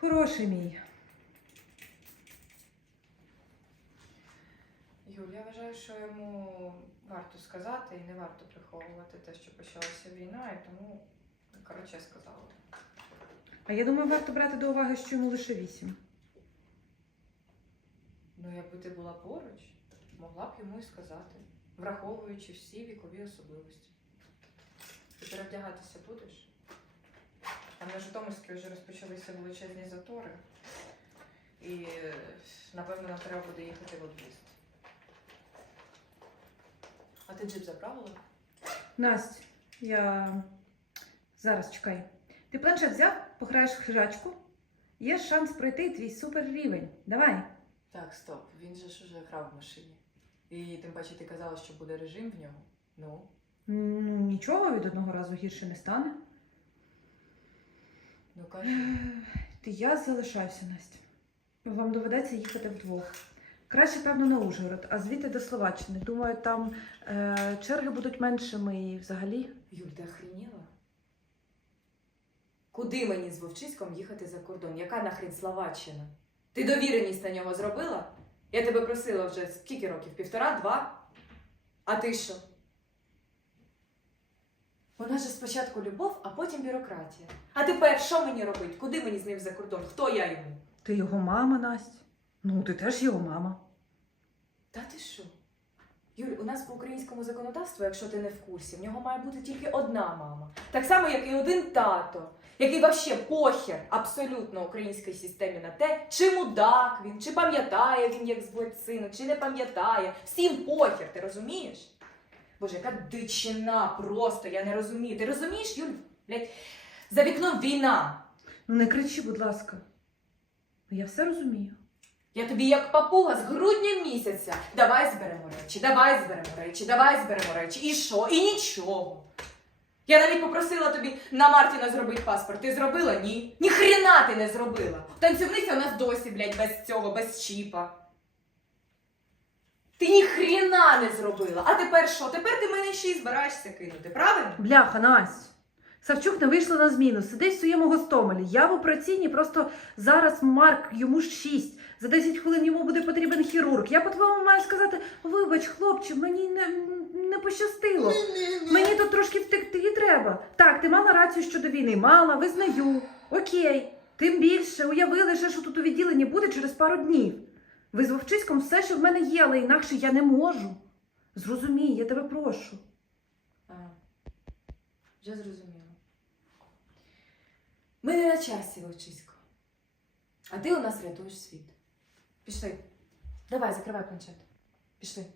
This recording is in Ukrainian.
Хороший мій. Юль, я вважаю, що йому варто сказати і не варто приховувати те, що почалася війна, і тому, коротше, сказала. А я думаю, варто брати до уваги, що йому лише вісім. Ну, якби ти була поруч, могла б йому і сказати, враховуючи всі вікові особливості. Ти перевдягатися будеш? Там на Житомирській вже розпочалися величезні затори. І, напевно, нам треба буде їхати в об'їзд. А ти джип заправила? Настя, я зараз чекай. Ти планшет взяв, пограєш в хижачку? Є шанс пройти твій супер рівень. Давай. Так, стоп. Він же ж уже грав в машині. І тим паче ти казала, що буде режим в нього. Ну, Ну, нічого від одного разу гірше не стане. Ну кажи. Ти я залишаюся, Настя. Вам доведеться їхати вдвох. Краще, певно, на Ужгород, а звідти до Словаччини. Думаю, там е, черги будуть меншими і взагалі. Юль, ти охреніла? Куди мені з Вовчиськом їхати за кордон? Яка нахрен Словаччина? Ти довіреність на нього зробила? Я тебе просила вже скільки років? Півтора, два? А ти що? У нас же спочатку любов, а потім бюрократія. А тепер що мені робить? Куди мені з ним за кордон? Хто я йому? Ти його мама, Настя. Ну, ти теж його мама. Та ти що? Юль, у нас по українському законодавству, якщо ти не в курсі, в нього має бути тільки одна мама. Так само, як і один тато, який вообще похер абсолютно українській системі на те, чи мудак він, чи пам'ятає він, як звуть сина, чи не пам'ятає. Всім похер, ти розумієш? Боже, яка дичина просто, я не розумію. Ти розумієш, Юль? Блядь, за вікном війна. Ну не кричи, будь ласка. Ну, Я все розумію. Я тобі як папуга з грудня місяця. Давай зберемо речі, давай зберемо речі, давай зберемо речі. І що? І нічого. Я навіть попросила тобі на Мартіна зробити паспорт. Ти зробила? Ні. Ні хрена ти не зробила. Танцівниця у нас досі, блядь, без цього, без чіпа. Ти ні хрена не зробила. А тепер що? Тепер ти мене ще й збираєшся кинути, правильно? Бляха, Настя. Савчук не вийшла на зміну, сидить в своєму гостомелі. Я в операційній, просто зараз Марк йому ж шість. За 10 хвилин йому буде потрібен хірург. Я по-твоєму маю сказати: вибач, хлопче, мені не, не пощастило. Мені тут трошки втекти і треба. Так, ти мала рацію щодо війни. Мала, визнаю. Окей. Тим більше уяви лише, що тут у відділенні буде через пару днів. Ви з Вовчиськом все, що в мене є, але інакше я не можу. Зрозумій, я тебе прошу. А, вже зрозуміло. Ми не на часі, Вовчисько. А ти у нас рятуєш світ. Пішли. Давай, закривай планшет. Пішли.